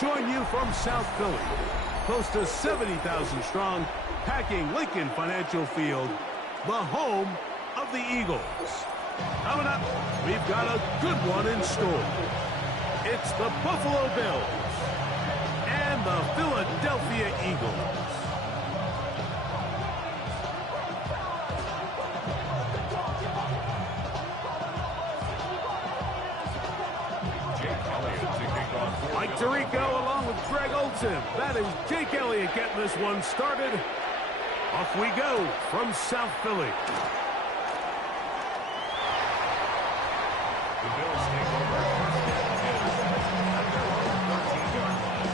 join you from South Philly, close to 70,000 strong, packing Lincoln Financial Field, the home of the Eagles. Coming up, we've got a good one in store. It's the Buffalo Bills and the Philadelphia Eagles. Mike Tirico along with Greg Olson. That is Jake Elliott getting this one started. Off we go from South Philly. The Bills take over first at their own 13-yard line.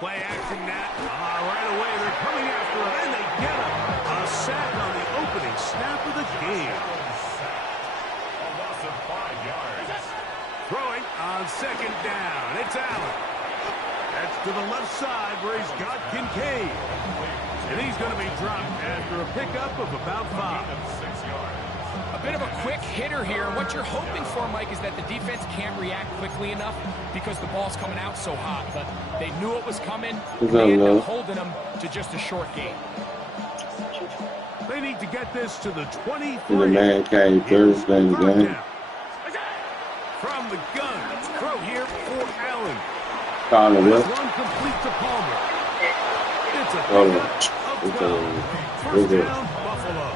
Play action now. Right away, they're coming after him, and they get him. A sack on the opening snap of the game. A loss of 5 yards. Throwing on second down. It's Allen. That's to the left side where he's got Kincaid. And he's going to be dropped after a pickup of about 5. 6 yards. A bit of a quick hitter here. What you're hoping for, Mike, is that the defense can't react quickly enough because the ball's coming out so hot. But they knew it was coming. They ended up holding them to just a short gain. They need to get this to the 23. The man came first game. From the gun, throw here for Allen. One complete to Palmer. It's a first down, Buffalo.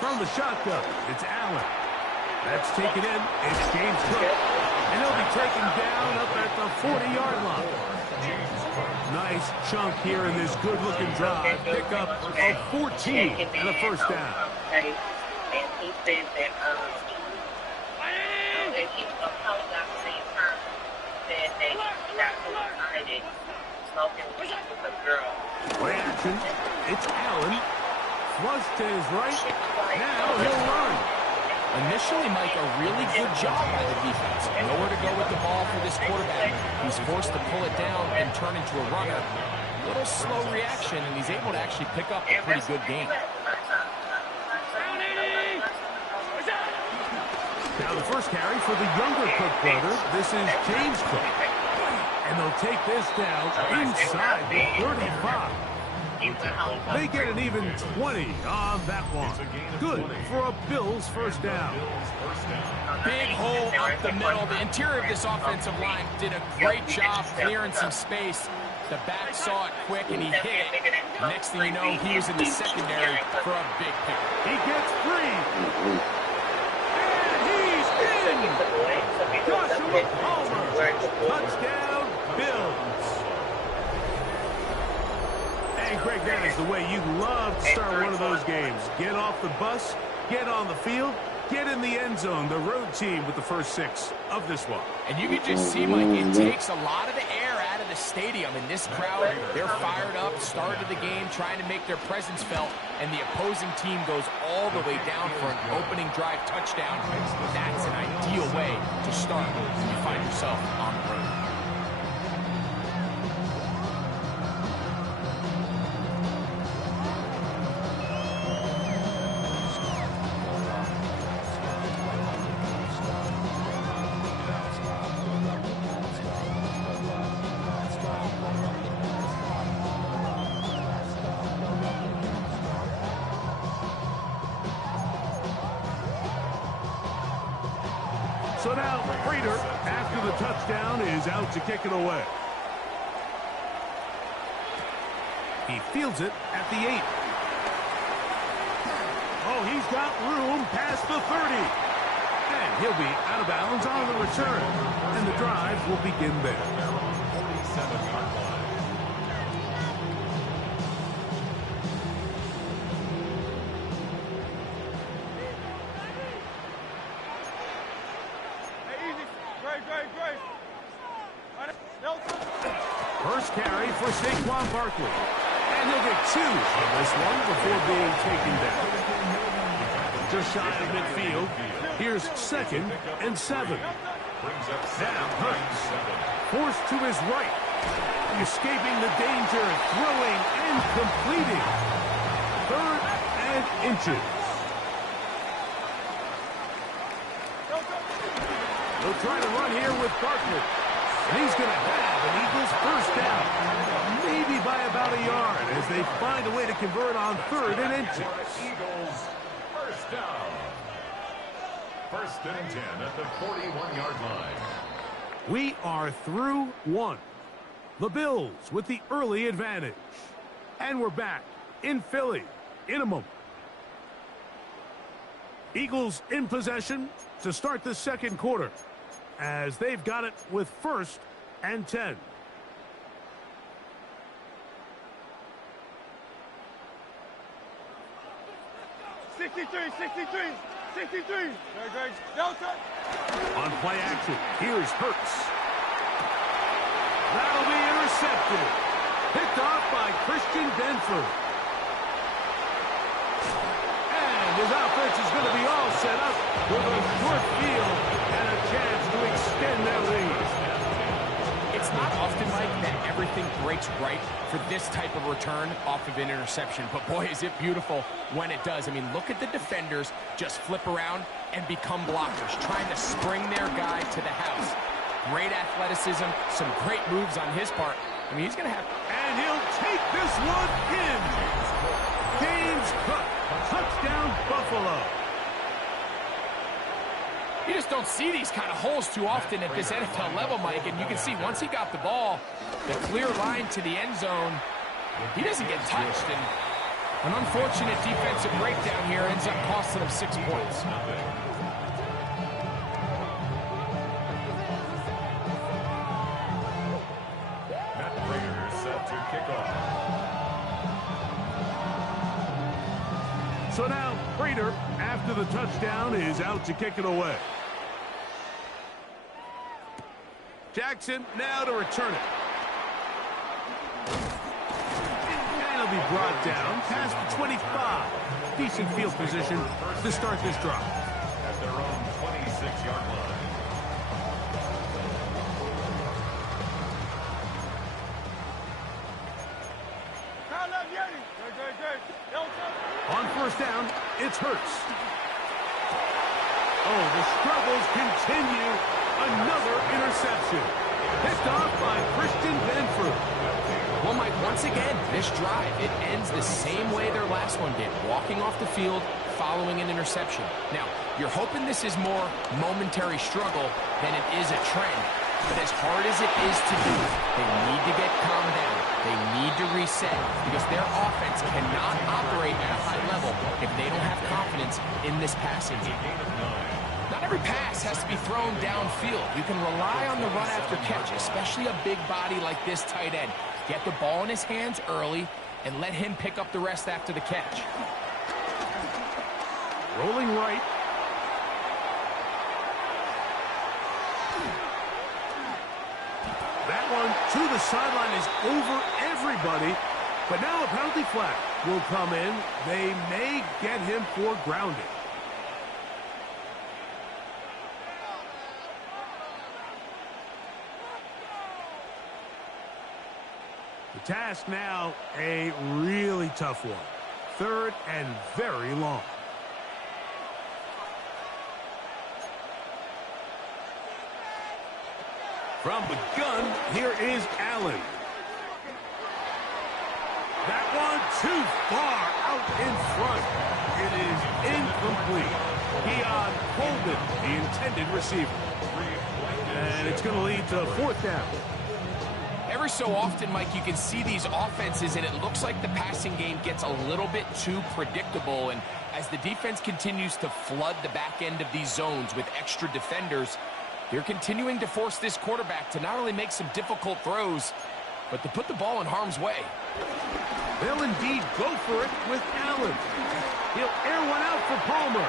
From the shotgun, it's Allen. That's taken in. It's James Cook. And he'll be taken down up at the 40-yard line. Nice chunk here in this good-looking drive. Pick up of 14 and a first down. And he said that he apologized to his son. Said that he got so excited smoking weed with a girl. Play action. It's Allen. Flush to his right. Now he'll run. Initially, Mike, a really good job by the defense. Nowhere to go with the ball for this quarterback. He's forced to pull it down and turn into a runner. A little slow reaction, and he's able to actually pick up a pretty good game. Now the first carry for the younger Cook brothers. This is James Cook. And they'll take this down inside the 35. They get an even 20 on that one. Good for a Bills first down. Big hole up the middle. The interior of this offensive line did a great job clearing some space. The back saw it quick and he hit it. Next thing you know, he was in the secondary for a big pick. He gets free. And he's in. Joshua Palmer. Touchdown, Bills. Hey, Greg, that is the way you love to start one of those games. Get off the bus, get on the field, get in the end zone. The road team with the first 6 of this one. And you can just see, Mike, it takes a lot of the air out of the stadium. And this crowd, they're fired up, started the game, trying to make their presence felt. And the opposing team goes all the way down for an opening drive touchdown. That's an ideal way to start when you find yourself on the road. So now, Prater, after the touchdown, is out to kick it away. He fields it at the 8. Oh, he's got room past the 30. And he'll be out of bounds on the return. And the drive will begin there. 47-yard line. First carry for Saquon Barkley. And he'll get 2 on this one before being taken down. Just shy of midfield. Here's 2nd and 7. Now Hurts. Forced to his right. Escaping the danger, throwing and completing. 3rd and inches. They'll try to run here with Barkley. And he's going to have an Eagles first down. Maybe by about a yard as they find a way to convert on 3rd and inches. Eagles first down. 1st and 10 at the 41-yard line. We are through 1. The Bills with the early advantage. And we're back in Philly in a moment. Eagles in possession to start the 2nd quarter, as they've got it with 1st and 10. On play action, here's Hurts. That'll be intercepted. Picked off by Christian Benford. And his offense is going to be all set up with a short field and a chance to extend their lead. It's not often, Mike, that everything breaks right for this type of return off of an interception. But, boy, is it beautiful when it does. I mean, look at the defenders just flip around and become blockers, trying to spring their guy to the house. Great athleticism, some great moves on his part. I mean, he's going to have... And he'll take this one in. James Cook, touchdown Buffalo. You just don't see these kind of holes too often at this NFL level, Mike. And you can see once he got the ball, the clear line to the end zone, he doesn't get touched. And an unfortunate defensive breakdown here ends up costing him 6 points. So now, Prater, after the touchdown, is out to kick it away. Jackson now to return it. And he'll be brought down past the 25. Decent field position to start this drive. At their own 26-yard line. On first down, it's Hurts. Oh, the struggles continue. Another interception. Picked off by Christian Benford. Well, Mike, once again, this drive, it ends the same way their last one did. Walking off the field, following an interception. Now, you're hoping this is more momentary struggle than it is a trend. But as hard as it is to do, they need to get calmed down. They need to reset because their offense cannot operate at a high level if they don't have confidence in this passing game. Not every pass has to be thrown downfield. You can rely on the run after catch, especially a big body like this tight end. Get the ball in his hands early and let him pick up the rest after the catch. Rolling right. That one to the sideline is over everybody. But now a penalty flag will come in. They may get him for grounding. The task now, a really tough one. 3rd and very long. From the gun, here is Allen. That one too far out in front. It is incomplete. Keon Coleman, the intended receiver. And it's going to lead to 4th down. Every so often, Mike, you can see these offenses, and it looks like the passing game gets a little bit too predictable. And as the defense continues to flood the back end of these zones with extra defenders, they're continuing to force this quarterback to not only make some difficult throws, but to put the ball in harm's way. They'll indeed go for it with Allen. He'll air one out for Palmer.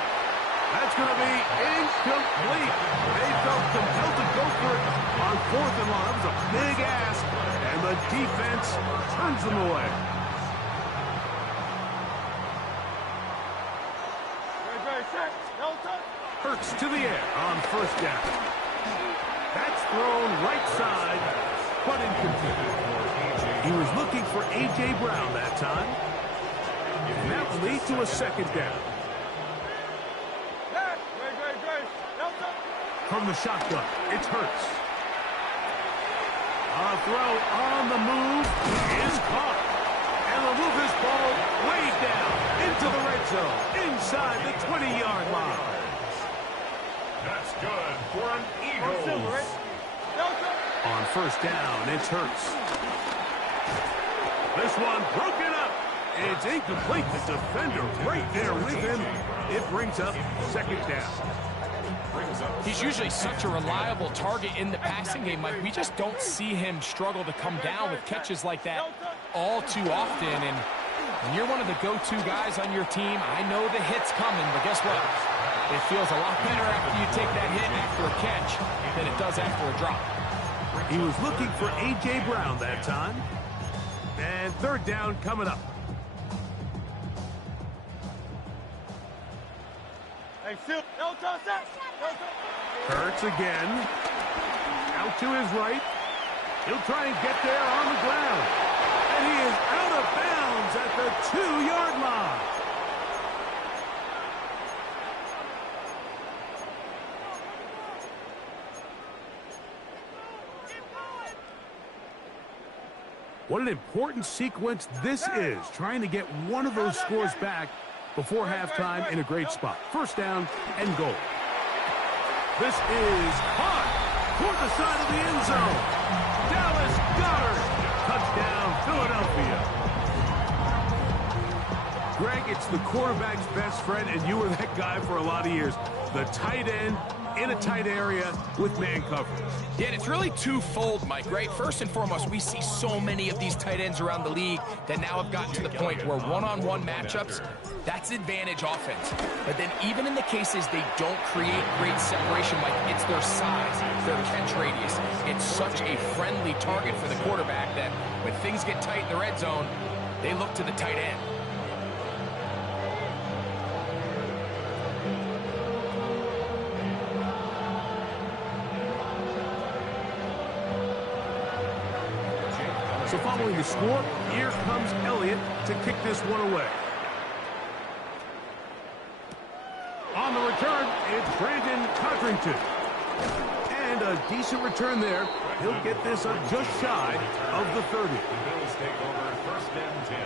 That's going to be incomplete. They felt compelled to go for it on 4th and long. That was a big ask, and the defense turns them away. Hurts to the air on first down. That's thrown right side, but incomplete. He was looking for A.J. Brown that time. And that will lead to a second down. From the shotgun, it's Hurts. A throw on the move is caught. And they'll move this ball way down into the red zone, inside the 20-yard line. That's good for an Eagles. On first down, it's Hurts. This one broken up. It's incomplete. The defender right there with him. It brings up second down. He's usually such a reliable target in the passing game. Like, we just don't see him struggle to come down with catches like that all too often. And when you're one of the go-to guys on your team, I know the hit's coming, but guess what? It feels a lot better after you take that hit after a catch than it does after a drop. He was looking for A.J. Brown that time. And third down coming up. Hurts again. Out to his right. He'll try and get there on the ground. And he is out of bounds at the 2-yard line. What an important sequence this is, trying to get one of those scores back before halftime in a great spot. First down and goal. This is caught toward the side of the end zone. Dallas Goedert, touchdown, Philadelphia. Greg, it's the quarterback's best friend, and you were that guy for a lot of years. The tight end in a tight area with man coverage. Yeah, and it's really twofold, Mike, right? First and foremost, we see so many of these tight ends around the league that now have gotten to the point where one-on-one matchups, that's advantage offense. But then even in the cases they don't create great separation, Mike, it's their size, their catch radius. It's such a friendly target for the quarterback that when things get tight in the red zone, they look to the tight end. So following the score, here comes Elliott to kick this one away. On the return, it's Brandon Codrington. And a decent return there. He'll get this up just shy of the 30. The Bills take over first and 10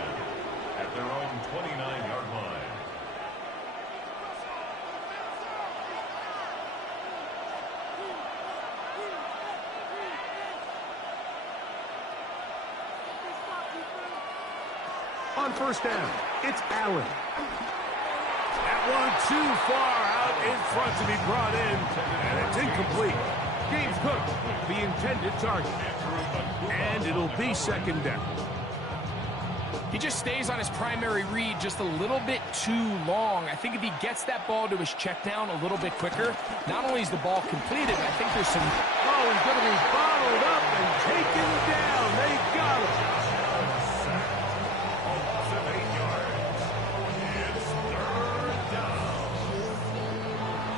at their own 29-yard line. On first down, it's Allen. That one too far out in front to be brought in, and it's incomplete. James Cook, the intended target. And it'll be second down. He just stays on his primary read just a little bit too long. I think if he gets that ball to his check down a little bit quicker, not only is the ball completed, I think there's some... Oh, he's going to be bottled up and taken down. They got him.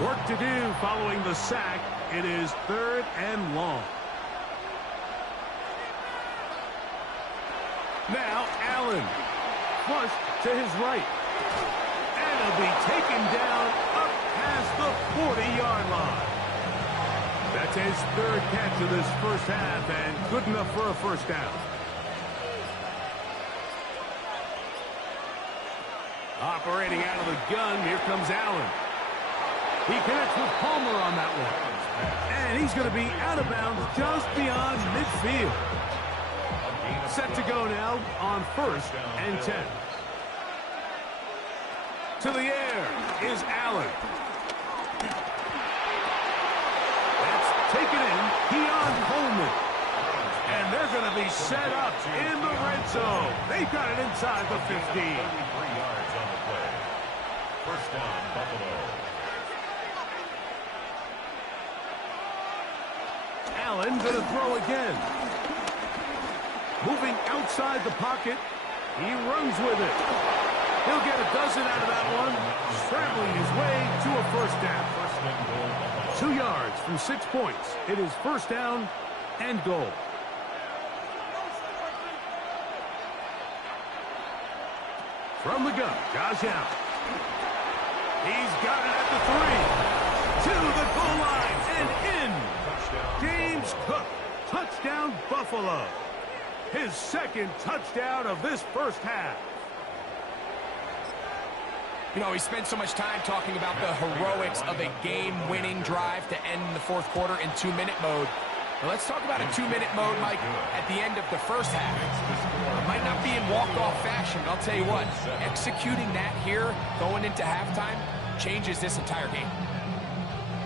Work to do following the sack. It is third and long. Now Allen, flush to his right. And he'll be taken down up past the 40-yard line. That's his third catch of this first half and good enough for a first down. Operating out of the gun, here comes Allen. He connects with Palmer on that one. And he's going to be out of bounds just beyond midfield. Set to go now on first and 10. To the air is Allen. That's taken in. Keon Coleman. And they're going to be set up in the red zone. They've got it inside the 15. 33 yards on the play. First down, Buffalo. Allen going to throw again. outside the pocket. He runs with it. He'll get a dozen out of that one, scrambling his way to a first down. 2 yards from 6 points. It is first down and goal. From the gun, Josh Allen. He's got it at the 3. To the goal line and in. James Cook, touchdown Buffalo. His second touchdown of this first half. You know, we spent so much time talking about the heroics of a game-winning drive to end the fourth quarter in 2-minute mode. Well, let's talk about a 2-minute mode, Mike, at the end of the first half. It might not be in walk-off fashion, but I'll tell you what, executing that here, going into halftime, changes this entire game.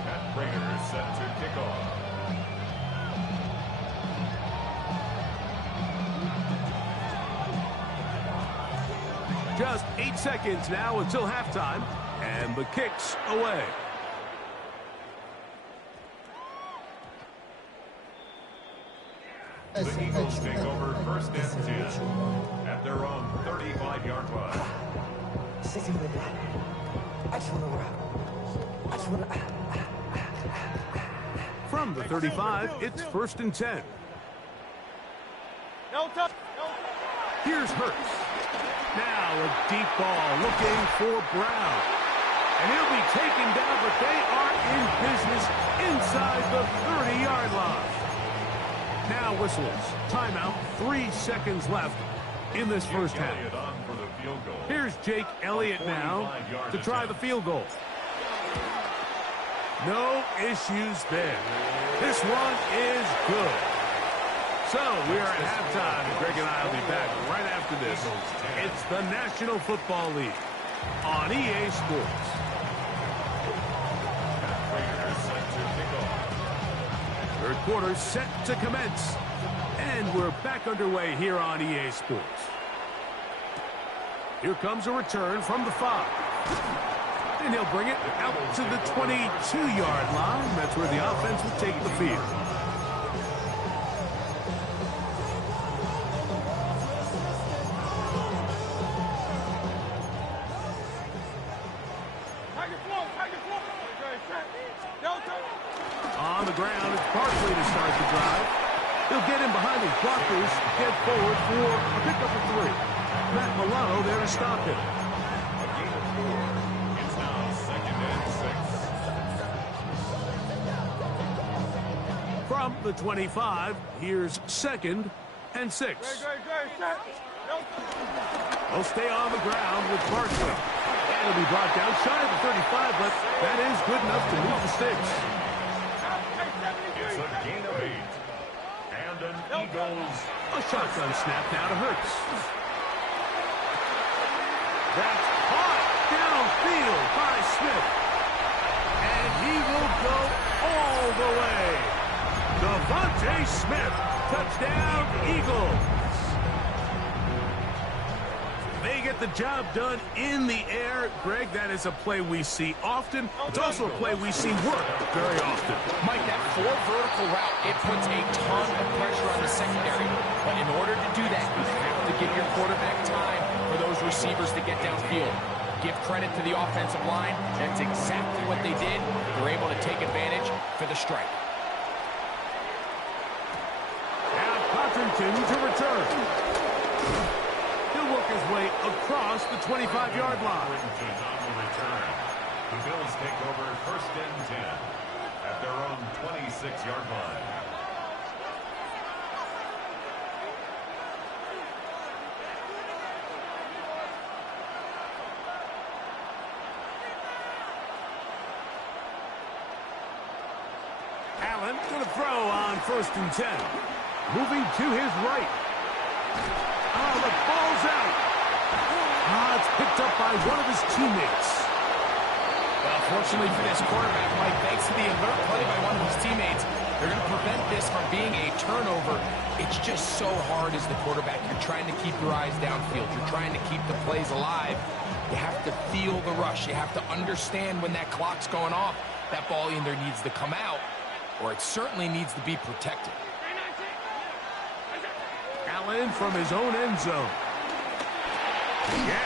That Raiders set to kick off. Just 8 seconds now until halftime, and the kick's away. The Eagles take over first and 10 at their own 35-yard line. From the 35, it's first and 10. Here's Hurts. Now a deep ball looking for Brown. And he'll be taken down, but they are in business inside the 30-yard line. Now whistles. Timeout. 3 seconds left in this first half. Here's Jake Elliott now to try the field goal. No issues there. This one is good. So we are at halftime, and Greg and I will be back right after this. It's the National Football League on EA Sports. Third quarter set to commence, and we're back underway here on EA Sports. Here comes a return from the 5. And he'll bring it out to the 22-yard line. That's where the offense will take the field. On the ground, it's Barkley to start the drive. He'll get in behind his blockers, get forward for a pickup of 3. Matt Milano there to stop him. A gain of 4. It's now second and 6. From the 25, here's second and 6. He'll stay on the ground with Barkley. And he'll be brought down shy of the 35, but that is good enough to move the sticks. It's a gain of 8. And an Eagles. A shotgun snap now to Hurts. That's caught downfield by Smith. And he will go all the way. Devontae Smith, touchdown Eagles. They get the job done in the air. Greg, that is a play we see often. It's also a play we see work very often. Mike, that 4 vertical route, it puts a ton of pressure on the secondary. But in order to do that, you have to give your quarterback time for those receivers to get downfield. Give credit to the offensive line. That's exactly what they did. They're able to take advantage for the strike. Now Cottington to return. He'll work his way across the 25-yard line. The Bills take over first and 10 at their own 26-yard line. Allen going to throw on first and 10. Moving to his right. Oh, the ball's out. It's picked up by one of his teammates. Well, fortunately for this quarterback, Mike, thanks to the alert play by one of his teammates, they're going to prevent this from being a turnover. It's just so hard as the quarterback. You're trying to keep your eyes downfield. You're trying to keep the plays alive. You have to feel the rush. You have to understand when that clock's going off. That ball either needs to come out or it certainly needs to be protected. Allen in from his own end zone. Yeah.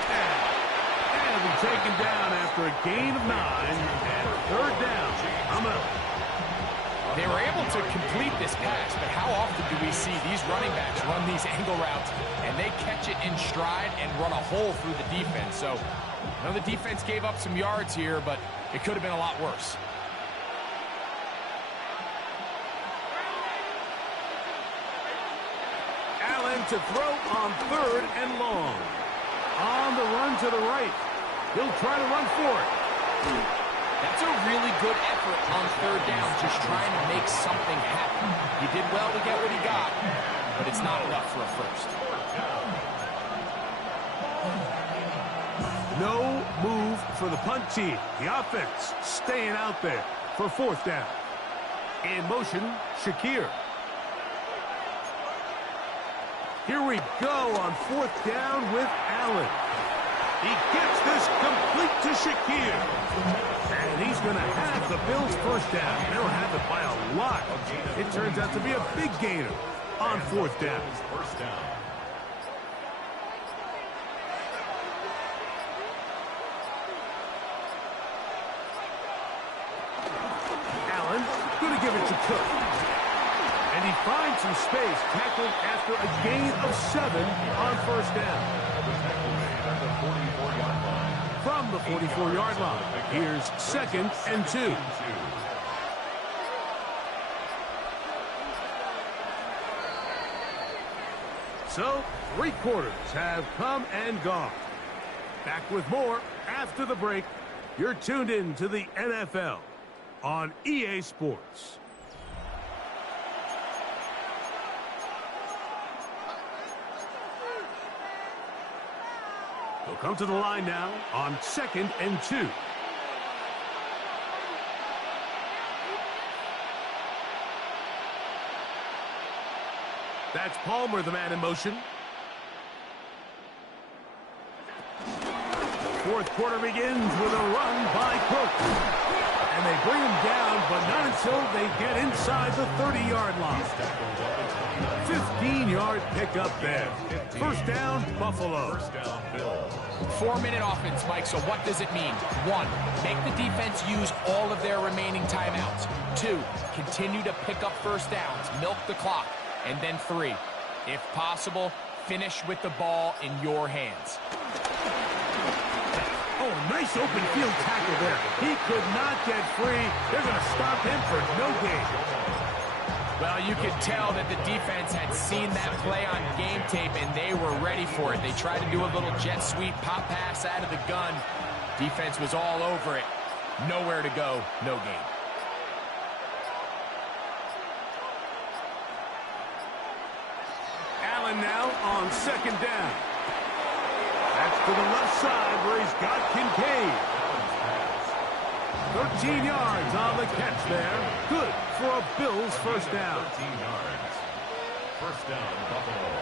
And he'll be taken down after a gain of 9 and third down. I'm out. They were able to complete this pass, but how often do we see these running backs run these angle routes and they catch it in stride and run a hole through the defense? So, I know the defense gave up some yards here, but it could have been a lot worse. Allen to throw on third and long. On the run to the right. He'll try to run for it. That's a really good effort on third down, just trying to make something happen. He did well to get what he got, but it's not enough for a first. No move for the punt team. The offense staying out there for fourth down. In motion, Shakir. Here we go on fourth down with Allen. He gets this complete to Shakir. And he's going to have the Bills' first down. They'll have it by a lot. It turns out to be a big gainer on fourth down. First down. Allen going to give it to Cook. And he finds some space, tackled after a gain of 7 on first down. From the 44-yard line, here's 2nd and 2. So, 3 quarters have come and gone. Back with more after the break. You're tuned in to the NFL on EA Sports. They'll come to the line now on 2nd and 2. That's Palmer, the man in motion. Fourth quarter begins with a run by Cook. And they bring him down, but not until they get inside the 30-yard line. 15-yard pickup there. First down, Buffalo. 4-minute offense, Mike, so what does it mean? 1, make the defense use all of their remaining timeouts. 2, continue to pick up first downs, milk the clock. And then 3, if possible, finish with the ball in your hands. Oh, nice open field tackle there. He could not get free. They're going to stop him for no gain. Well, you could tell that the defense had seen that play on game tape, and they were ready for it. They tried to do a little jet sweep, pop pass out of the gun. Defense was all over it. Nowhere to go, no gain. Allen now on 2nd down. That's to the left side where he's got Kincaid. 13 yards on the catch there. Good for a Bills first down. 13 yards. First down, Buffalo.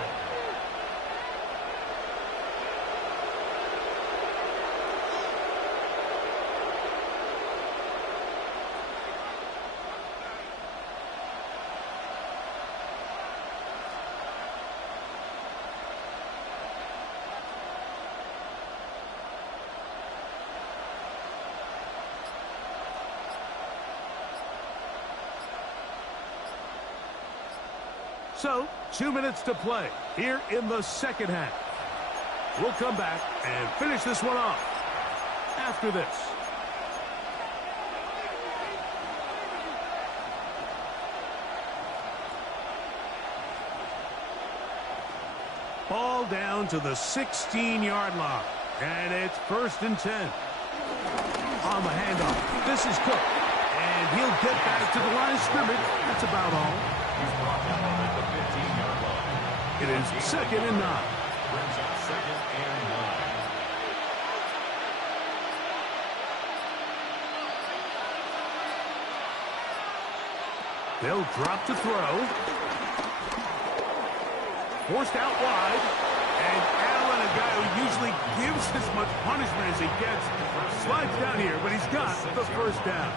So, 2 minutes to play here in the second half. We'll come back and finish this one off after this. Ball down to the 16-yard line. And it's 1st and 10. On the handoff, this is Cook. And he'll get back to the line of scrimmage. That's about all. He's brought down at the 15-yard line. It is 2nd and 9. Brings up 2nd and 9. They'll drop to throw. Forced out wide. And Allen, a guy who usually gives as much punishment as he gets, slides down here, but he's got the first down.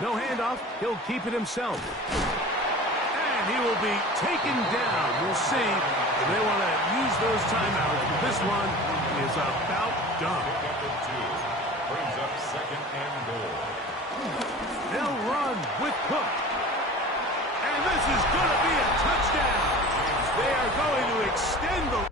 No handoff. He'll keep it himself. And he will be taken down. We'll see if they want to use those timeouts. This one is about done. Pick up at 2. Brings up 2nd and goal. They'll run with Cook. And this is going to be a touchdown. They are going to extend the...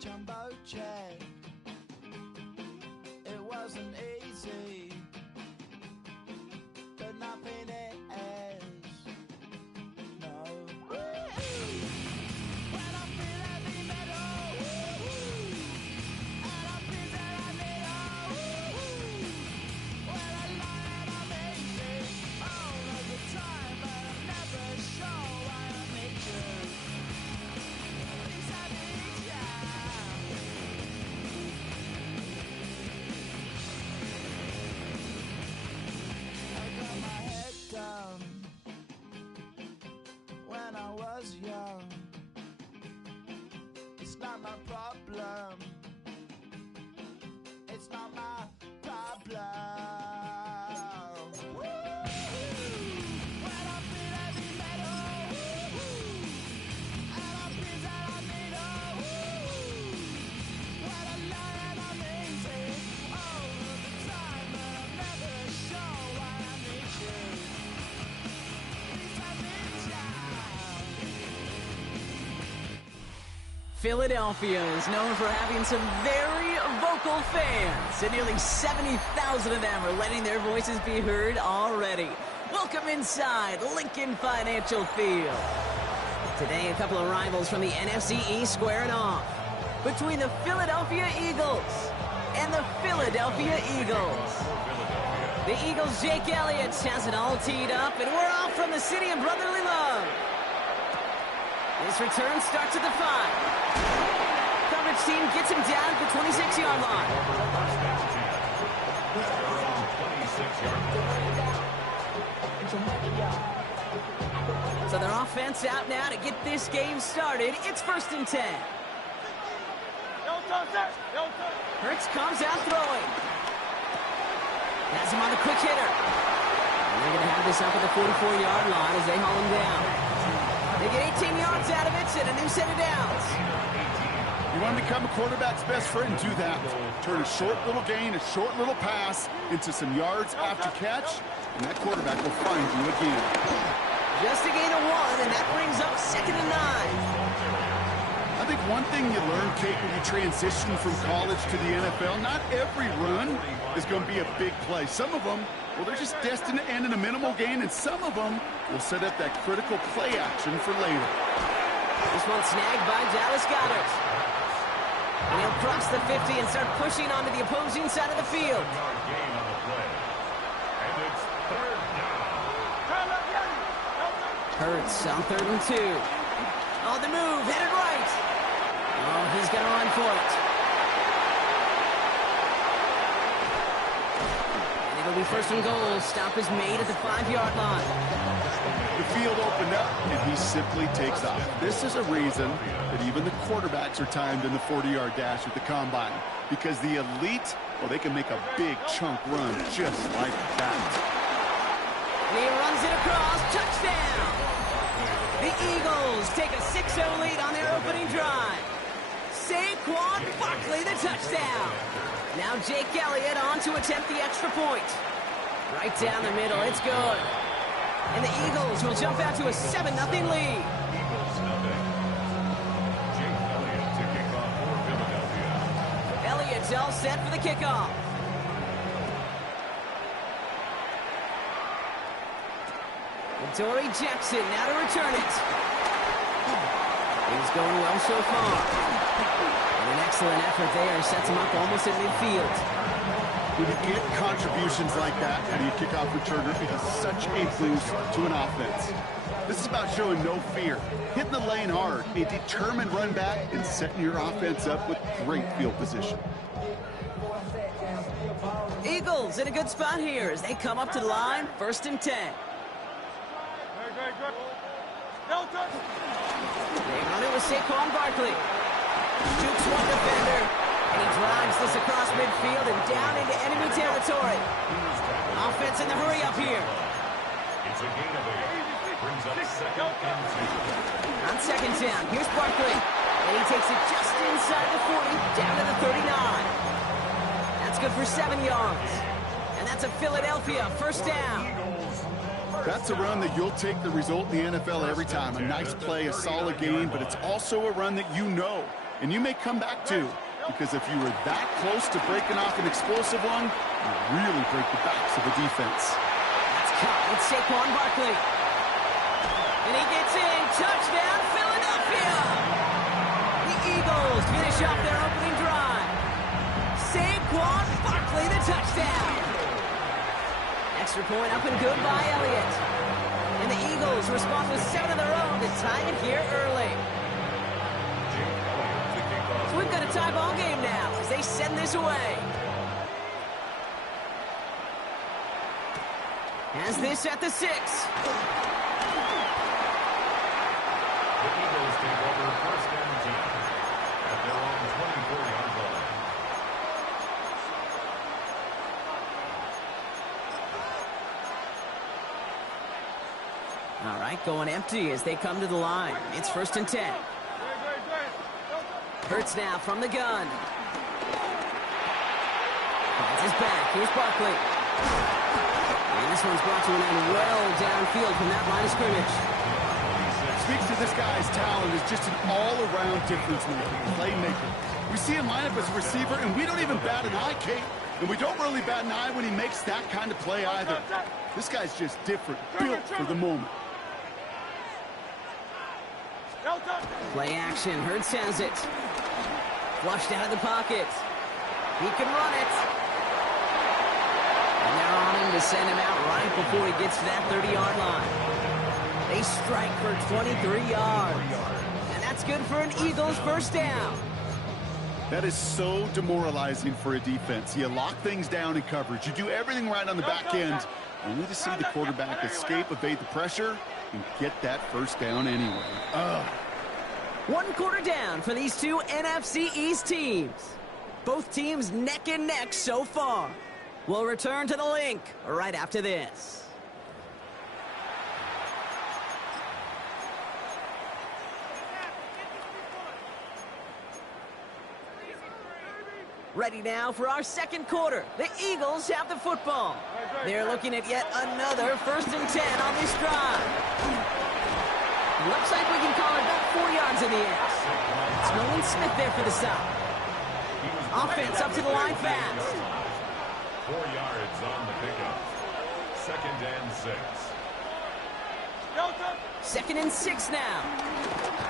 Jumbo jet. It wasn't easy, but nothing is. No. When I feel heavy metal, and I feel that I need when I lie and I'm easy all of the time, but I'm never sure why I need you. Please I need you. When I was young, it's not my problem. It's not my problem. When I feel heavy metal, and I feel that I need when I lie and I'm easy all of the time, but I'm never sure why I need you. Philadelphia is known for having some very vocal fans, and nearly 70,000 of them are letting their voices be heard already. Welcome inside Lincoln Financial Field. Today, a couple of rivals from the NFC East squaring off between the Philadelphia Eagles and the Philadelphia Eagles. The Eagles' Jake Elliott has it all teed up, and we're off from the city of brotherly love. This return starts at the 5. Coverage team gets him down at the 26-yard line. So their offense out now to get this game started. It's 1st and 10. Hurts comes out throwing. Has him on the quick hitter. And they're going to have this up at the 44-yard line as they haul him down. They get 18 yards out of it and a new set of downs. You want to become a quarterback's best friend, do that. Turn a short little gain, a short little pass into some yards after catch, and that quarterback will find you again. Just a gain of 1, and that brings up 2nd and 9. I think one thing you learn, Kate, when you transition from college to the NFL, not every run is going to be a big play. Some of them, well, they're just destined to end in a minimal gain, and some of them will set up that critical play action for later. This one snagged by Dallas Goedert. And he'll cross the 50 and start pushing onto the opposing side of the field. Hurts on 3rd and 2. On the move, headed right. Oh, he's going to run for it. It'll be 1st and goal. Stop is made at the 5-yard line. The field opened up, and he simply takes off. This is a reason that even the quarterbacks are timed in the 40-yard dash at the combine, because the elite, well, they can make a big chunk run just like that. And he runs it across. Touchdown! The Eagles take a 6-0 lead on their opening drive. Saquon Barkley, the touchdown. Now Jake Elliott on to attempt the extra point. Right down the middle, it's good. And the Eagles will jump out to a 7-0 lead. Elliott's all set for the kickoff. And Torrey Jackson now to return it. He's going well so far. And an excellent effort there sets him up almost at midfield. When you get contributions like that out of your kickoff returner, it is such a boost to an offense. This is about showing no fear, hitting the lane hard, a determined run back, and setting your offense up with great field position. Eagles in a good spot here as they come up to the line, 1st and 10. They run it with Saquon Barkley. Jukes one defender, and he drives this across midfield and down into enemy territory. Offense in the hurry up here. It's a gain of 8. Brings up 2nd and 2. On 2nd down, here's Barkley. And he takes it just inside the 40, down to the 39. That's good for 7 yards. And that's a Philadelphia 1st down. That's a run that you'll take the result in the NFL every time. A nice play, a solid game, but it's also a run that you know, and you may come back to, because if you were that close to breaking off an explosive one, you really break the backs of the defense. That's caught. It's Saquon Barkley. And he gets in. Touchdown, Philadelphia! The Eagles finish off their opening drive. Saquon Barkley, the touchdown. Extra point up and good by Elliott. And the Eagles respond with 7 of their own to tie it here early. So we've got a tie ball game now as they send this away. Has this at the 6. The Eagles take over 1st and 10 at their own 24-yard line. All right, going empty as they come to the line. It's 1st and 10. Hurts now from the gun. Finds his back. Here's Barkley. And this one's brought to an end well downfield from that line of scrimmage. Speaks to this guy's talent as just an all-around difference maker, playmaker. We see him line up as a receiver, and we don't even bat an eye, Kate. And we don't really bat an eye when he makes that kind of play either. This guy's just different, built for the moment. Play action. Hurts has it. Flushed out of the pocket. He can run it. And they're on him to send him out right before he gets to that 30-yard line. They strike for 23 yards. And that's good for an Eagles 1st down. That is so demoralizing for a defense. You lock things down in coverage. You do everything right on the back end, only to see the quarterback escape, evade the pressure, and get that 1st down anyway. Ugh. 1 quarter down for these two NFC East teams. Both teams neck and neck so far. We'll return to the link right after this. Ready now for our 2nd quarter. The Eagles have the football. They're looking at yet another 1st and 10 on this drive. Looks like we can call it about 4 yards in the air. It's Nolan Smith there for the stop. Offense up to the line fast. 4 yards on the pickup. 2nd and 6. 2nd and 6 now.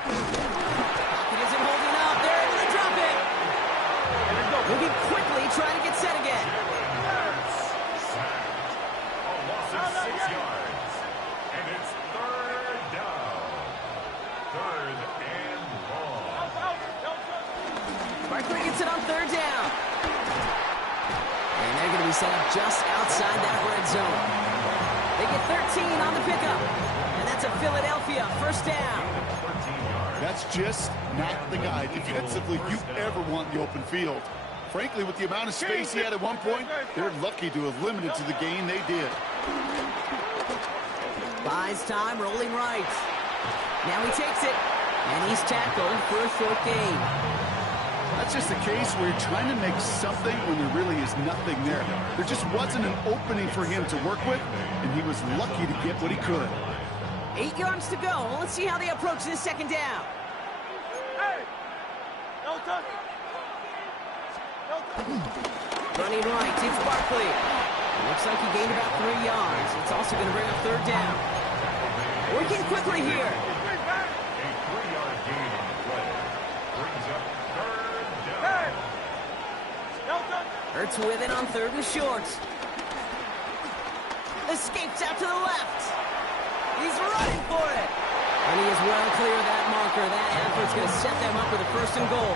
Pocket isn't holding up. They're able to drop it. Moving quickly, trying to get set again. Sacked. A loss of 6 yards. And it's 3rd down. 3rd and long. Barkley gets it on 3rd down. And they're going to be set up just outside that red zone. They get 13 on the pickup. And that's a Philadelphia 1st down. That's just not the guy defensively you ever want in the open field. Frankly, with the amount of space he had at one point, they're lucky to have limited to the gain they did. Buys time, rolling right. Now he takes it, and he's tackled for a short gain. That's just a case where you're trying to make something when there really is nothing there. There just wasn't an opening for him to work with, and he was lucky to get what he could. 8 yards to go. Let's see how they approach this 2nd down. Running right, it's Barkley. Looks like he gained about 3 yards. It's also going to bring up 3rd down. Working quickly here. A 3-yard gain on the Hurts with it on 3rd and short. Escapes out to the left. He's running for it. And he is well clear of that marker. That effort's going to set them up with a 1st and goal.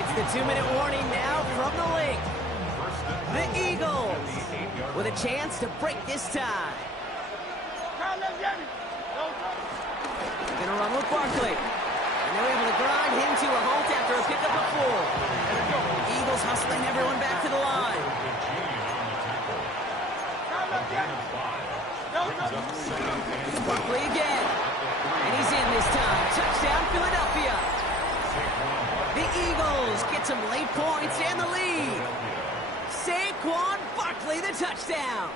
It's the 2-minute warning now from the link. The Eagles with a chance to break this tie. They're going to run with Barkley. And they're able to grind him to a halt after a pickup of 4. Eagles hustling everyone back to the line. Barkley again. And he's in this time. Touchdown, Philadelphia. The Eagles get some late points and the lead. Saquon Barkley, the touchdown.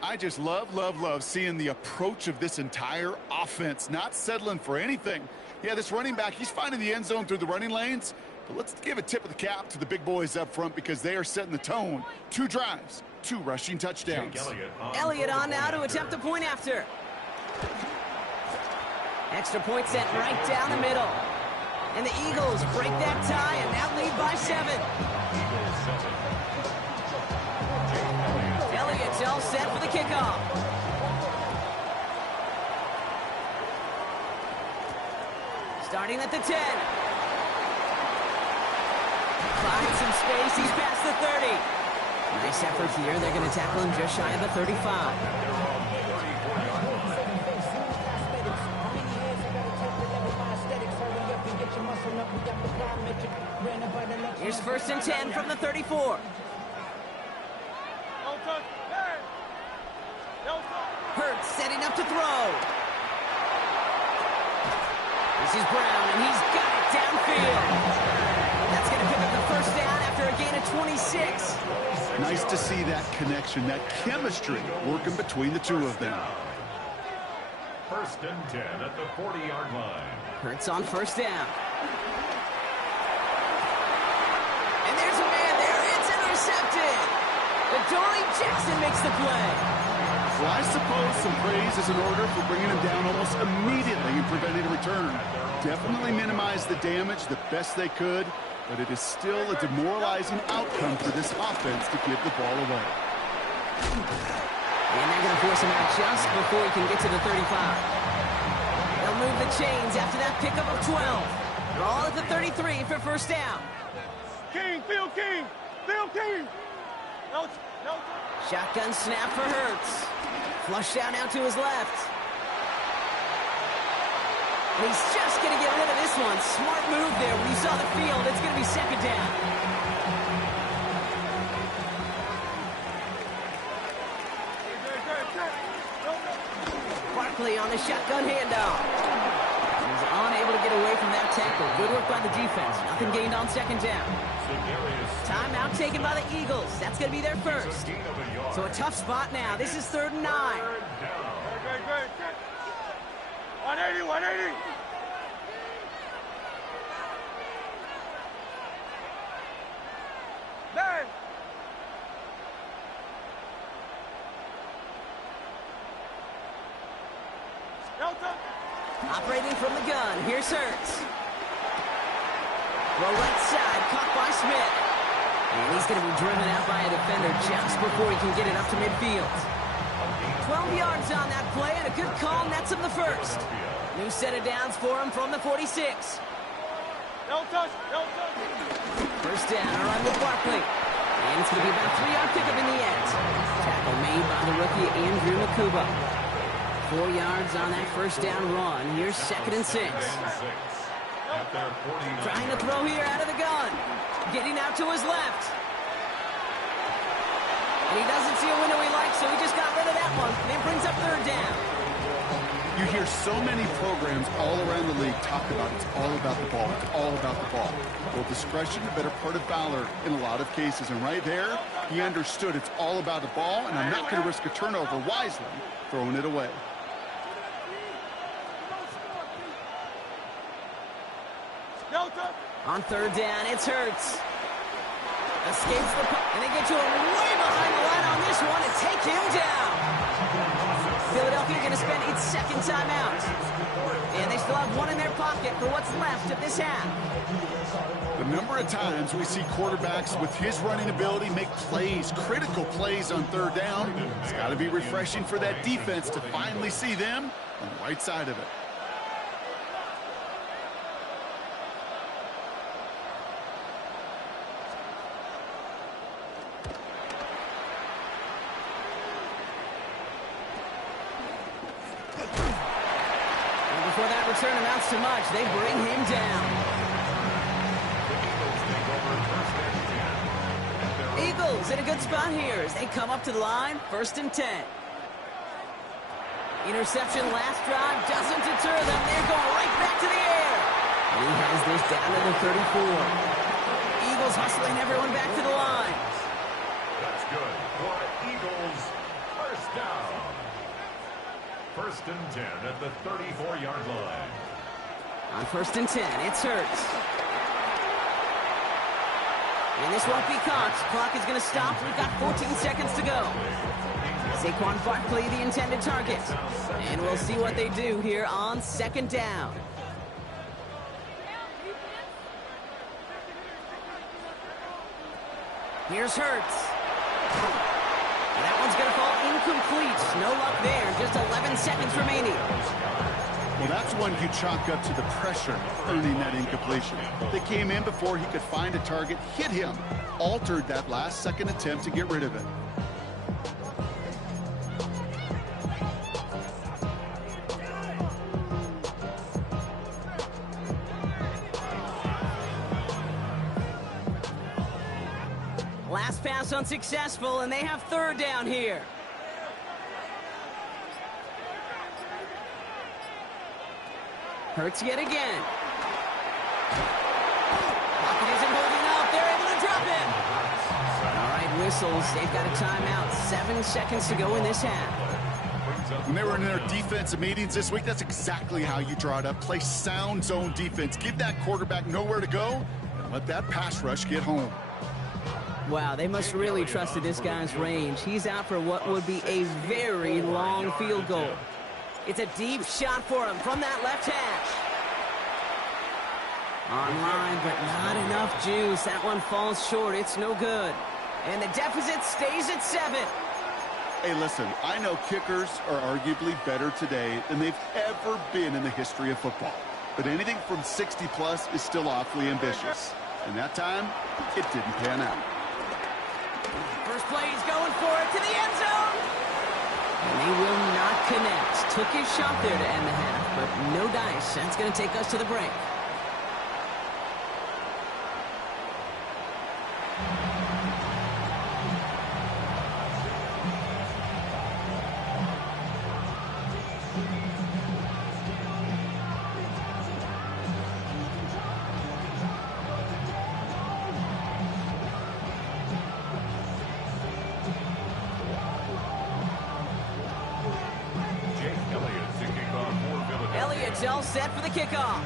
I just love seeing the approach of this entire offense, not settling for anything. Yeah, this running back, he's finding the end zone through the running lanes. But let's give a tip of the cap to the big boys up front because they are setting the tone. 2 drives, 2 rushing touchdowns. Elliott on now to attempt a point after. Extra point sent right down the middle. And the Eagles break that tie and now lead by 7. Elliott's all set for the kickoff. Starting at the 10. Finds some space, he's past the 30. Nice effort here, they're going to tackle him just shy of the 35. Here's 1st and 10 from the 34. Hurts setting up to throw. This is Brown, and he's got it downfield. That's going to pick up the 1st down after a gain of 26. Nice to see that connection, that chemistry working between the 2 of them. 1st and 10 at the 40-yard line. Hurts on 1st down. And there's a man there. It's intercepted. Adoree Jackson makes the play. Well, I suppose some praise is in order for bringing him down almost immediately and preventing a return. Definitely minimized the damage the best they could, but it is still a demoralizing outcome for this offense to give the ball away. And they're going to force him out just before he can get to the 35. They'll move the chains after that pickup of 12. They're all at the 33 for 1st down. King, Phil King, Phil King. Shotgun snap for Hurts. Flush down out to his left. And he's just going to get rid of this one. Smart move there. When he saw the field, it's going to be 2nd down. Barkley on the shotgun handoff. He's unable to get away from that tackle. Good work by the defense. Nothing gained on 2nd down. Timeout taken by the Eagles. That's going to be their 1st. So a tough spot now. This is 3rd and 9. 180, 180. Man. Operating from the gun. Here's Hurts. Throw right side. Caught by Smith. And he's going to be driven out by a defender just before he can get it up to midfield. 12 yards on that play, and a good call nets him the 1st. New set of downs for him from the 46. No touch, no touch. 1st down, a run with Barkley. And it's going to be about a 3-yard pickup in the end. Tackle made by the rookie Andrew Nakuba. 4 yards on that 1st down run. Here's 2nd and 6. Trying to throw here out of the gun. Getting out to his left. And he doesn't see a window he likes, so he just got rid of that one. And it brings up 3rd down. You hear so many programs all around the league talk about it's all about the ball. It's all about the ball. Well, discretion, the better part of valor in a lot of cases. And right there, he understood it's all about the ball, and I'm not going to risk a turnover wisely, throwing it away. On 3rd down, it's Hurts. Escapes the puck, and they get to him way behind the line on this one and take him down. Philadelphia going to spend its second timeout. And they still have one in their pocket for what's left of this half. The number of times we see quarterbacks with his running ability make plays, critical plays on third down. It's got to be refreshing for that defense to finally see them on the right side of it. Before that return amounts to much, they bring him down. Eagles in a good spot here as they come up to the line, 1st and 10. Interception last drive doesn't deter them. They're going right back to the air. And he has this down to the 34. Eagles hustling everyone back to the line. That's good for Eagles. First down. 1st and 10 at the 34-yard line. On 1st and 10, it's Hurts. And this won't be caught. Clock is going to stop. We've got 14 seconds to go. Saquon Barkley, the intended target. And we'll see what they do here on 2nd down. Here's Hurts. And that one's going to fall incomplete. No luck there. Just 11 seconds remaining. Well, that's one you chalk up to the pressure earning that incompletion. They came in before he could find a target, hit him, altered that last-second attempt to get rid of it. Last pass unsuccessful, and they have 3rd down here. Hurts yet again. Pocket isn't holding up. They're able to drop him. All right, whistles. They've got a timeout. 7 seconds to go in this half. When they were in their defensive meetings this week, that's exactly how you draw it up. Play sound zone defense. Give that quarterback nowhere to go, and let that pass rush get home. Wow, they must really trusted this guy's range. He's out for what would be a very long field goal. It's a deep shot for him from that left hash. Online, but not enough juice. That one falls short. It's no good. And the deficit stays at 7. Hey, listen, I know kickers are arguably better today than they've ever been in the history of football. But anything from 60-plus is still awfully ambitious. And that time, it didn't pan out. First play, he's going for it to the end zone. And they will not connect. Took his shot there to end the half, but no dice. That's going to take us to the break. Elliott's all set for the kickoff.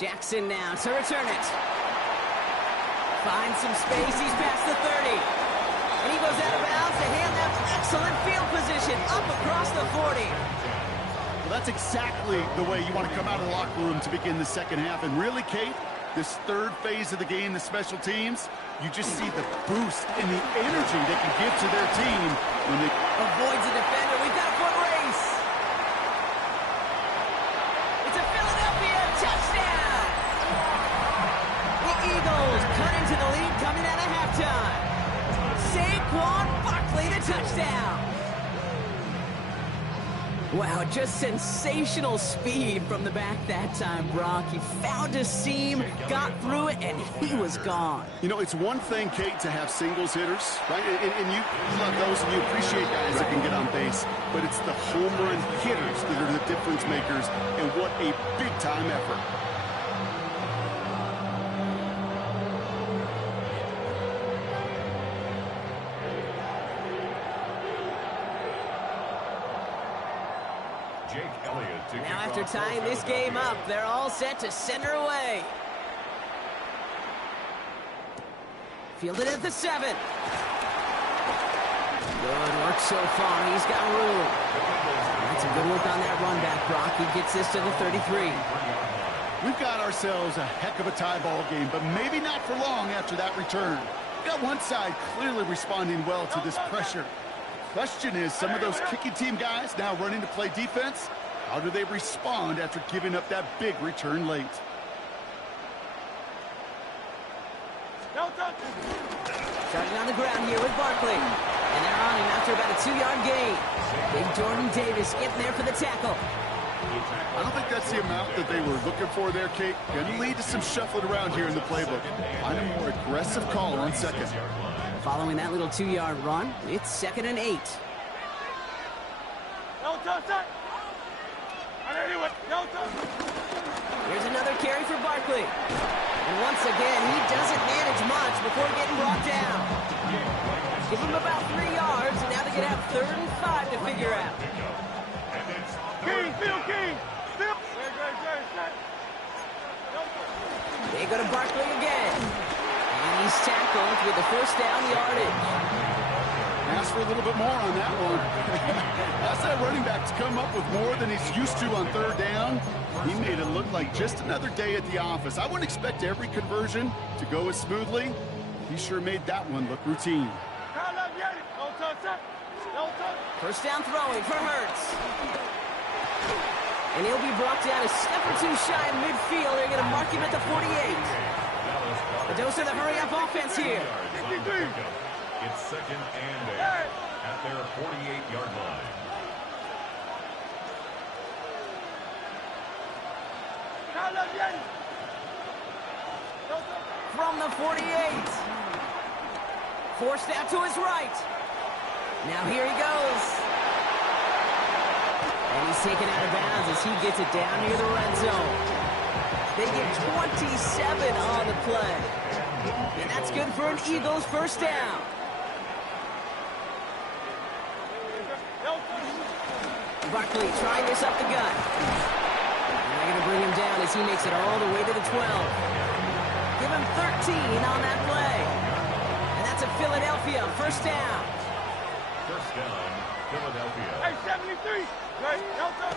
Jackson now to return it. Finds some space. He's past the 30. And he goes out of bounds to hand them excellent field position up across the 40. Well, that's exactly the way you want to come out of the locker room to begin the second half. And really, Kate, this third phase of the game, the special teams, you just see the boost in the energy they can give to their team when they avoids a defender. We've got a foot race. It's a Philadelphia touchdown. The Eagles cut into the lead coming out of halftime. Saquon Barkley, the touchdown. Wow, just sensational speed from the back that time, Brock. He found a seam, got through it, and he was gone. You know, it's one thing, Kate, to have singles hitters, right? And you love those, and you appreciate guys that can get on base. But it's the home run hitters that are the difference makers, and what a big-time effort. Now after tying this game up, they're all set to center away. Fielded at the 7. Good work so far. He's got room. That's some good work on that run back, Brock. He gets this to the 33. We've got ourselves a heck of a tie ball game, but maybe not for long after that return. We've got one side clearly responding well to this pressure. The question is, some of those kicking team guys now running to play defense, how do they respond after giving up that big return late? Starting on the ground here with Barkley. And they're on him after about a 2-yard gain. Big Jordan Davis getting there for the tackle. I don't think that's the amount that they were looking for there, Kate. Going to lead to some shuffling around here in the playbook. Find a more aggressive call on second. Following that little 2-yard run, it's 2nd and 8. Here's another carry for Barkley. And once again, he doesn't manage much before getting brought down. Give him about 3 yards, and now they're going to have 3rd and 5 to figure out. King, Phil King. Phil. They go to Barkley again. And he's tackled with the first down yardage. Ask for a little bit more on that one. That's that running back to come up with more than he's used to on 3rd down. He made it look like just another day at the office. I wouldn't expect every conversion to go as smoothly. He sure made that one look routine. First down throwing for Hurts. And he'll be brought down a step or two shy of midfield. They're going to mark him at the 48. The dose of the hurry-up offense here. It's 2nd and 8 at their 48-yard line. From the 48. Forced out to his right. Now here he goes. And he's taken out of bounds as he gets it down near the red zone. They get 27 on the play. And that's good for an Eagles first down. Barkley trying this up the gut. And they're going to bring him down as he makes it all the way to the 12. Give him 13 on that play. And that's a Philadelphia first down. First down, Philadelphia. Hey, 73. Right, Delta.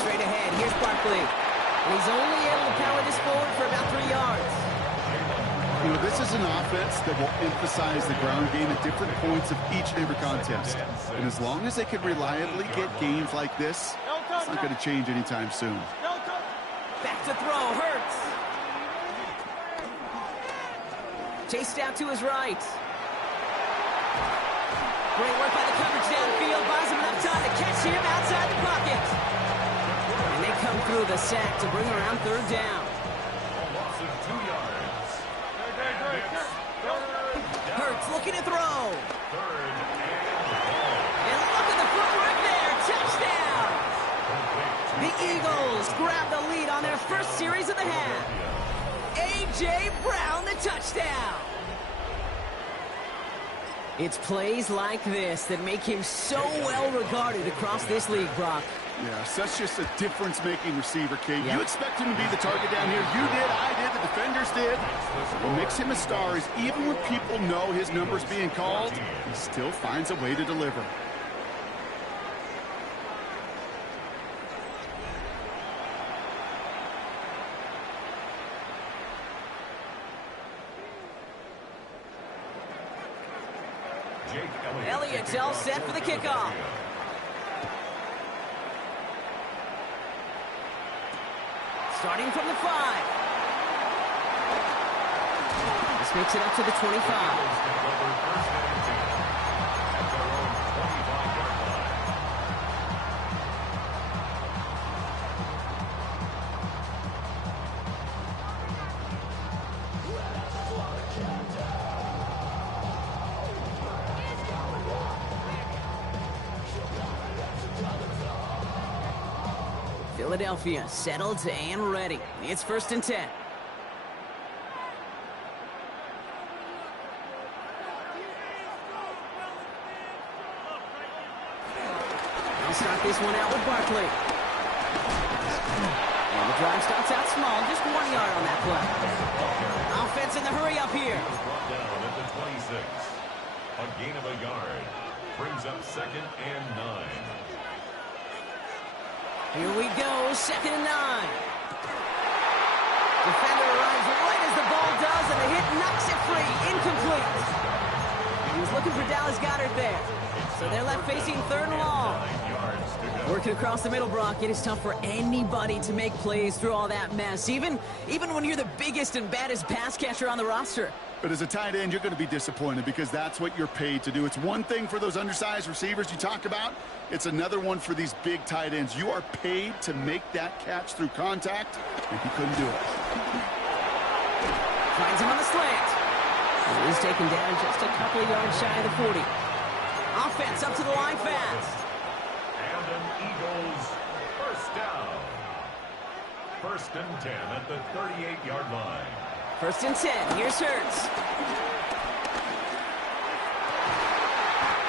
Straight ahead, here's Barkley. And he's only able to power this forward for about 3 yards. You know, this is an offense that will emphasize the ground game at different points of each and every contest. And as long as they can reliably get gains like this, it's not going to change anytime soon. Back to throw, Hurts. Chased out to his right. Great work by the coverage downfield. Buys him enough time to catch him outside the pocket. And they come through the sack to bring around 3rd down. A loss of 2 yards. Hurts looking to throw. 3rd And look at the footwork there. Touchdown. The Eagles grab the lead on their first series of the half. A.J. Brown, the touchdown. It's plays like this that make him so well regarded across this league, Brock. Yeah, such just a difference-making receiver, Kate. Yep. You expect him to be the target down here. You did, I did, the defenders did. What makes him a star is even when people know his number's being called, he still finds a way to deliver. Elliott's all set for the kickoff. Starting from the 5. This makes it up to the 25. Philadelphia settled and ready. It's 1st and 10. They'll start this one out with Barkley. And the drive starts out small, just 1 yard on that play. Offense in the hurry up here. Brought down at the 26. A gain of a yard. Brings up 2nd and 9. Here we go, 2nd and 9. Defender arrives right as the ball does, and the hit knocks it free. Incomplete. He was looking for Dallas Goedert there. So they're left facing 3rd and long. Working across the middle, Brock, it is tough for anybody to make plays through all that mess, even when you're the biggest and baddest pass catcher on the roster. But as a tight end, you're going to be disappointed because that's what you're paid to do. It's one thing for those undersized receivers you talk about. It's another one for these big tight ends. You are paid to make that catch through contact, and he couldn't do it. Finds him on the slant. He's taken down just a couple of yards shy of the 40. Offense up to the line fast. And an Eagles first down. 1st and 10 at the 38-yard line. 1st and 10. Here's Hurts.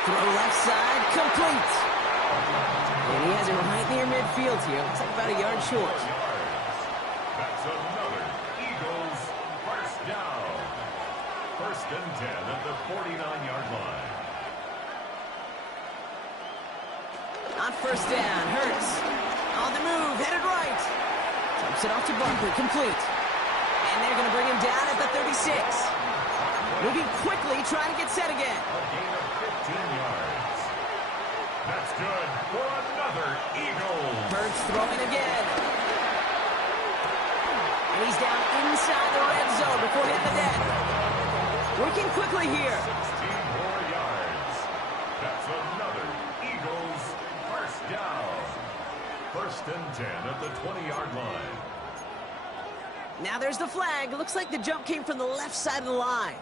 Throw left side, complete. And he has it right near midfield here. Looks like about a yard short. That's another Eagles first down. 1st and 10 at the 49-yard line. On 1st down, Hurts. On the move, headed right. Dumps it off to Barkley, complete. And they're going to bring him down at the 36. Moving quickly, trying to get set again. A gain of 15 yards. That's good for another Eagles. Hurts throwing again. And he's down inside the red zone before hitting the net. Working quickly here. 16 more yards. That's another Eagles first down. 1st and 10 at the 20-yard line. Now there's the flag. Looks like the jump came from the left side of the line.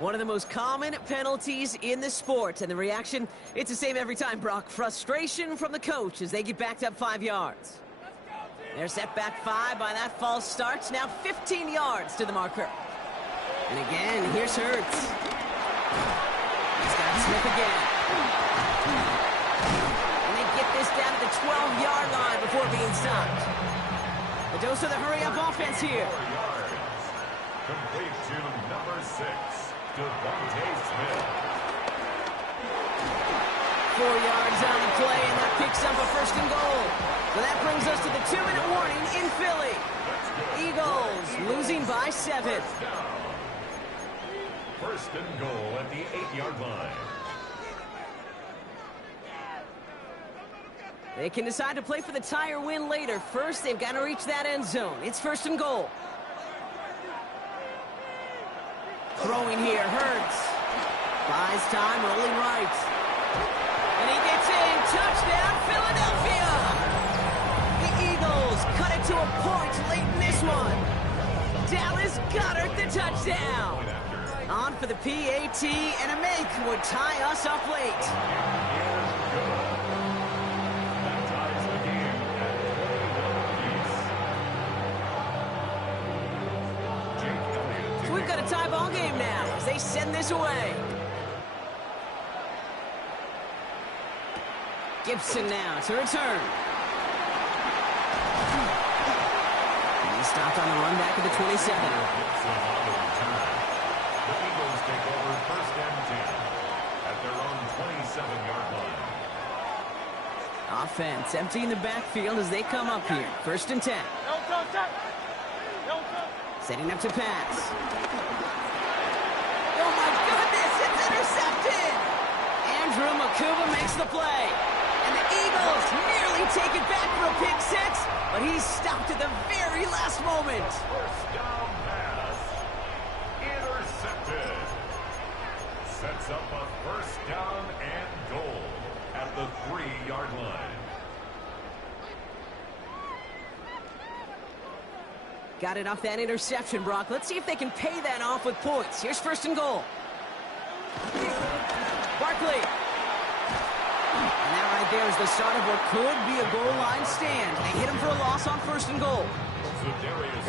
One of the most common penalties in the sport. And the reaction, it's the same every time, Brock. Frustration from the coach as they get backed up 5 yards. They're set back 5 by that false start. Now 15 yards to the marker. And again, here's Hurts. He's got Smith again. And they get this down to the 12-yard line before being stopped. The dose of the hurry-up offense here. 4 yards. Complete to number 6, Devontae Smith. 4 yards on the play, and that picks up a 1st and goal. So that brings us to the 2-minute warning in Philly. Eagles losing by 7. 1st and goal at the 8-yard line. They can decide to play for the tie or win later. First, they've got to reach that end zone. It's 1st and goal. Throwing here, Hurts. Buys time, rolling right. And he gets in. Touchdown, Philadelphia! The Eagles cut it to a point late in this one. Dallas Goedert the touchdown. On for the PAT, and a make would tie us up late. That ties the game at 21 apiece. Jake Elliott. So we've got a tie ball game now as they send this away. Gibson now to return. He's stopped on the run back at the 27. The Eagles take over 1st and 10 at their own 27-yard line. Offense emptying the backfield as they come up here. 1st and 10. Setting up to pass. Oh my goodness, it's intercepted! Andrew Makuba makes the play. And the Eagles nearly take it back for a pick 6, but he's stopped at the very last moment. First down pass. Intercepted. Sets up a 1st down and goal at the 3-yard line. Got it off that interception, Brock. Let's see if they can pay that off with points. Here's 1st and goal. Barkley. And that right there is the start of what could be a goal line stand. They hit him for a loss on 1st and goal.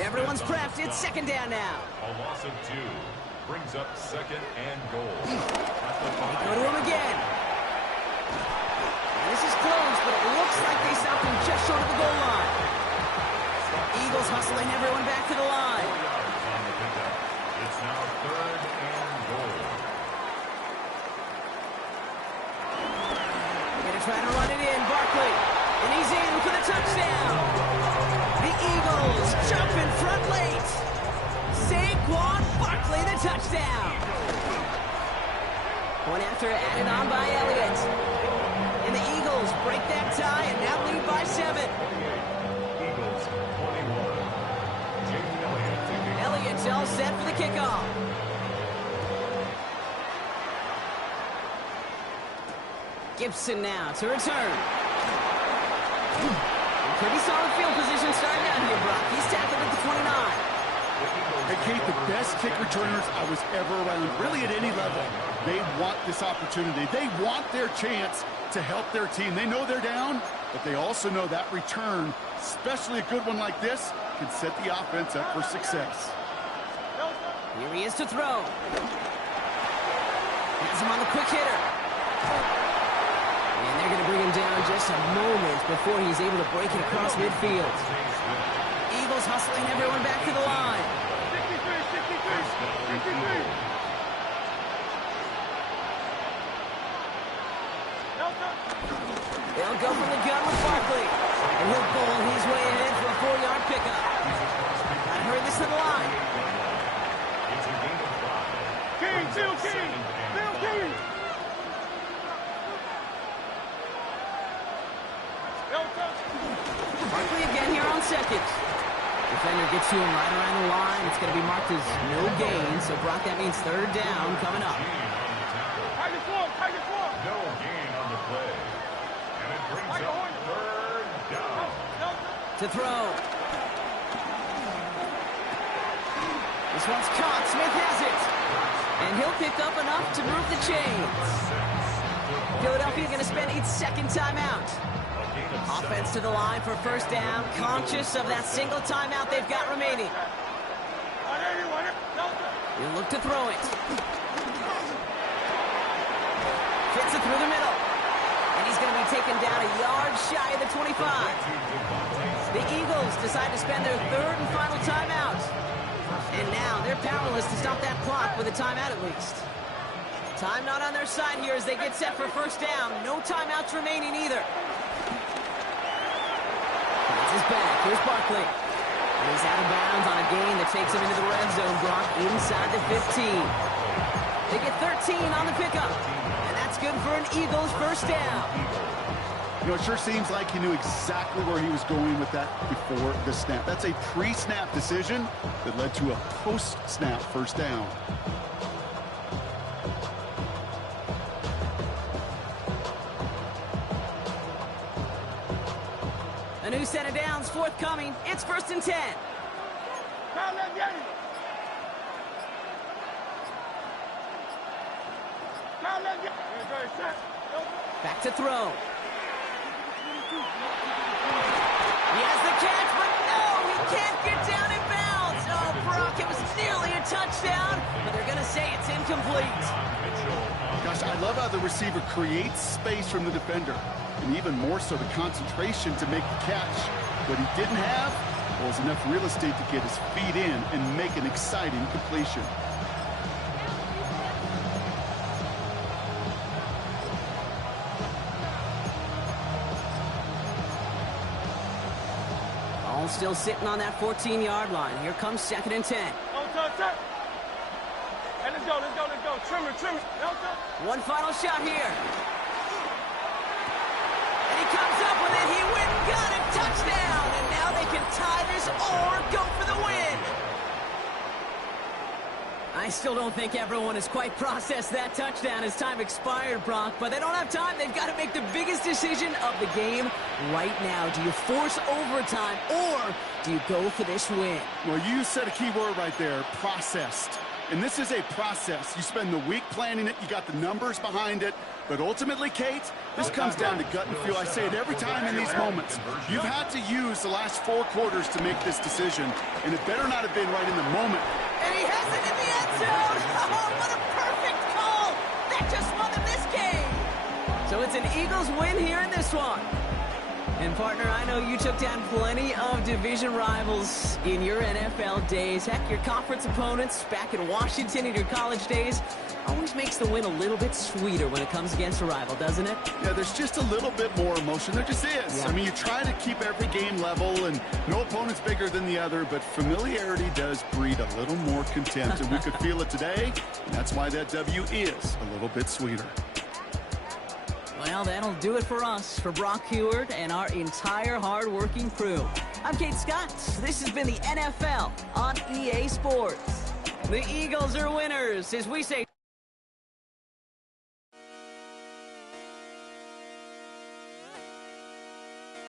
Everyone's prepped. It's 2nd down now. A loss of 2 brings up 2nd and goal. They go to him again. This is close, but it looks like they stopped him just short of the goal line. Eagles hustling everyone back to the line. It's now 3rd and goal. They're trying to run it in. Barkley. And he's in for the touchdown. The Eagles jump in front late. Saquon Barkley, the touchdown. Point after added on by Elliott. And the Eagles break that tie and now lead by 7. Eagles 21. Jake Elliott taking Elliott's all set for the kickoff. Gibson now to return. Pretty solid field position starting out here, Brock. He's tackled at the 29. Hey, Kate, the best kick returners I was ever around, really at any level. They want this opportunity. They want their chance to help their team. They know they're down, but they also know that return, especially a good one like this, can set the offense up for success. Here he is to throw. Has him on the quick hitter. And they're going to bring him down just a moment before he's able to break it across midfield. Eagles hustling everyone back to the line. 63. They'll go from the gun with Barkley. And he'll bowl his way ahead for a 4-yard pickup. Gotta hurry this to the line. It's a game of 5. King, Bill King. Bill King. Barkley again here on second. Defender gets to him right around the line. It's going to be marked as no gain. So, Brock, that means 3rd down coming up. Tiger Swarm. No gain on the play. And it brings up 3rd down. To throw. This one's caught. Smith has it. And he'll pick up enough to move the chains. Philadelphia going to spend its 2nd timeout. Offense to the line for 1st down. Conscious of that single timeout they've got remaining. He'll look to throw it. Fits it through the middle. And he's going to be taken down a yard shy of the 25. The Eagles decide to spend their 3rd and final timeout. And now they're powerless to stop that clock with a timeout at least. Time not on their side here as they get set for 1st down. No timeouts remaining either. He's back. Here's Barkley. And he's out of bounds on a gain that takes him into the red zone, Brock, inside the 15. They get 13 on the pickup. And that's good for an Eagles 1st down. You know, it sure seems like he knew exactly where he was going with that before the snap. That's a pre-snap decision that led to a post-snap 1st down. A new set of downs forthcoming. It's 1st and 10. Back to throw. He has the catch, but no, he can't get down in bounds. Oh, Brock, it was nearly a touchdown, but they're going to say it's incomplete. Gosh, I love how the receiver creates space from the defender, and even more so the concentration to make the catch. What he didn't have was enough real estate to get his feet in and make an exciting completion. All still sitting on that 14-yard line. Here comes 2nd and 10. Hey, let's go. Trim it. One final shot here. And he comes up with it. He went and got it. Touchdown. And now they can tie this or go for the win. I still don't think everyone has quite processed that touchdown as time expired, Brock, but they don't have time. They've got to make the biggest decision of the game right now. Do you force overtime or do you go for this win? Well, you said a key word right there, processed. And this is a process. You spend the week planning it, you got the numbers behind it, but ultimately, Kate, this comes down to gut and feel. I say it every time in these moments. You've had to use the last 4 quarters to make this decision, and it better not have been right in the moment. And he has it in the end zone. Oh, what a perfect call. That just won them this game. So it's an Eagles win here in this one. And, partner, I know you took down plenty of division rivals in your NFL days. Heck, your conference opponents back in Washington in your college days always makes the win a little bit sweeter when it comes against a rival, doesn't it? Yeah, there's just a little bit more emotion. There just is. Yeah. I mean, you try to keep every game level, and no opponent's bigger than the other, but familiarity does breed a little more contempt, and we could feel it today, and that's why that W is a little bit sweeter. Well, that'll do it for us, for Brock Heward and our entire hard-working crew. I'm Kate Scott. This has been the NFL on EA Sports. The Eagles are winners, as we say...